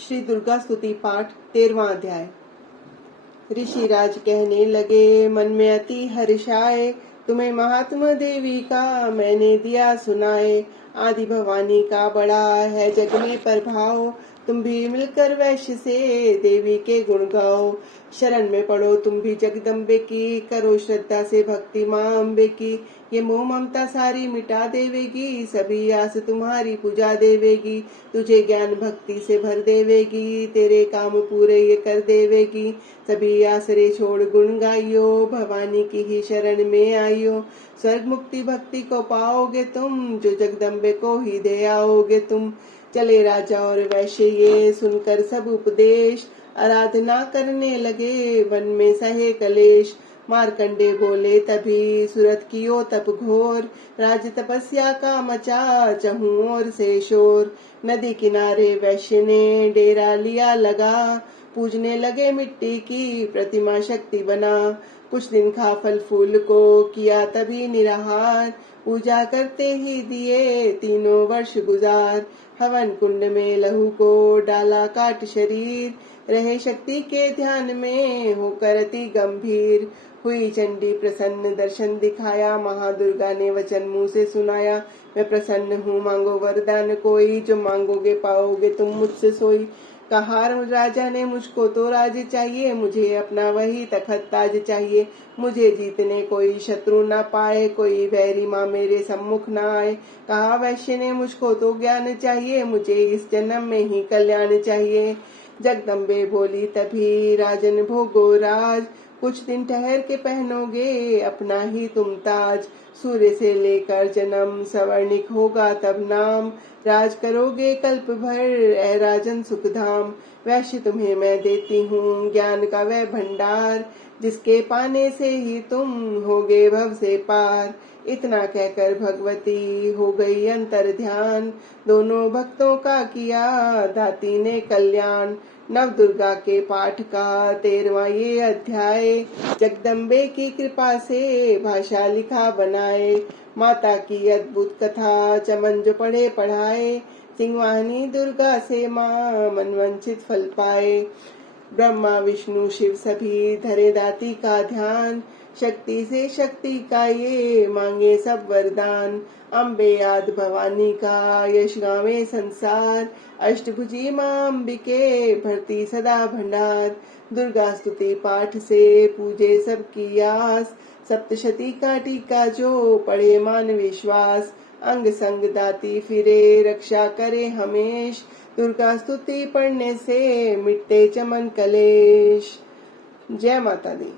श्री दुर्गा स्तुति पाठ 13वां अध्याय। ऋषिराज कहने लगे, मन में अति हर्षाए, तुम्हें महात्मा देवी का मैंने दिया सुनाए। आदि भवानी का बड़ा है जग में प्रभाव, तुम भी मिलकर वैश्य से देवी के गुण गाओ। शरण में पड़ो तुम भी जगदम्बे की, करो श्रद्धा से भक्ति माँ अम्बे की। ये मोह ममता सारी मिटा देवेगी, सभी आस तुम्हारी पूजा देवेगी। तुझे ज्ञान भक्ति से भर देवेगी, तेरे काम पूरे ये कर देवेगी। सभी आसरे छोड़ गुण गाइयो, भवानी की ही शरण में आइयो। स्वर्ग मुक्ति भक्ति को पाओगे तुम, जो जगदम्बे को ही दे आओगे तुम। चले राजा और वैश्य ये सुनकर सब उपदेश, आराधना करने लगे वन में सहे कलेश। मार्कंडे बोले तभी, सुरत कियो तप घोर, राज तपस्या का मचा चहु ओर से शोर। नदी किनारे वैश्य ने डेरा लिया लगा, पूजने लगे मिट्टी की प्रतिमा शक्ति बना। कुछ दिन खा फल फूल को किया तभी निराहार, पूजा करते ही दिए तीनों वर्ष गुजार। हवन कुंड में लहू को डाला काट शरीर, रहे शक्ति के ध्यान में होकर अति गंभीर। हुई चंडी प्रसन्न दर्शन दिखाया, महादुर्गा ने वचन मुंह से सुनाया। मैं प्रसन्न हूँ मांगो वरदान कोई, जो मांगोगे पाओगे तुम मुझसे सोई। कहा राजा ने, मुझको तो राज चाहिए, मुझे अपना वही तखत ताज चाहिए। मुझे जीतने कोई शत्रु न पाए, कोई वैरी माँ मेरे सम्मुख न आए। कहा वैश्य ने, मुझको तो ज्ञान चाहिए, मुझे इस जन्म में ही कल्याण चाहिए। जगदम्बे बोली तभी, राजन भोगो राज, कुछ दिन ठहर के पहनोगे अपना ही तुम ताज। सूर्य से लेकर जन्म सवर्णिक होगा तब नाम, राज करोगे कल्प भर ए राजन सुखधाम। वैश्य तुम्हें मैं देती हूँ ज्ञान का वह भंडार, जिसके पाने से ही तुम होगे भव से पार। इतना कहकर भगवती हो गई अंतर ध्यान, दोनों भक्तों का किया दाती ने कल्याण। नव दुर्गा के पाठ का 13वां ये अध्याय, जगदम्बे की कृपा से भाषा लिखा बनाए। माता की अद्भुत कथा चमन जो पढ़े पढ़ाए, सिंहवाहिनी दुर्गा से माँ मनवंचित फल पाए। ब्रह्मा विष्णु शिव सभी धरे दाती का ध्यान, शक्ति से शक्ति का ये मांगे सब वरदान। अम्बे याद भवानी का यश गावे संसार, अष्टभुजी माँ अम्बिके भरती सदा भंडार। दुर्गा स्तुति पाठ से पूजे सबकी आस, सप्तशती का टीका जो पढ़े मान विश्वास। अंग संग दाती फिरे रक्षा करे हमेश, दुर्गा स्तुति पढ़ने से मिटते चमन कलेश। जय माता दी।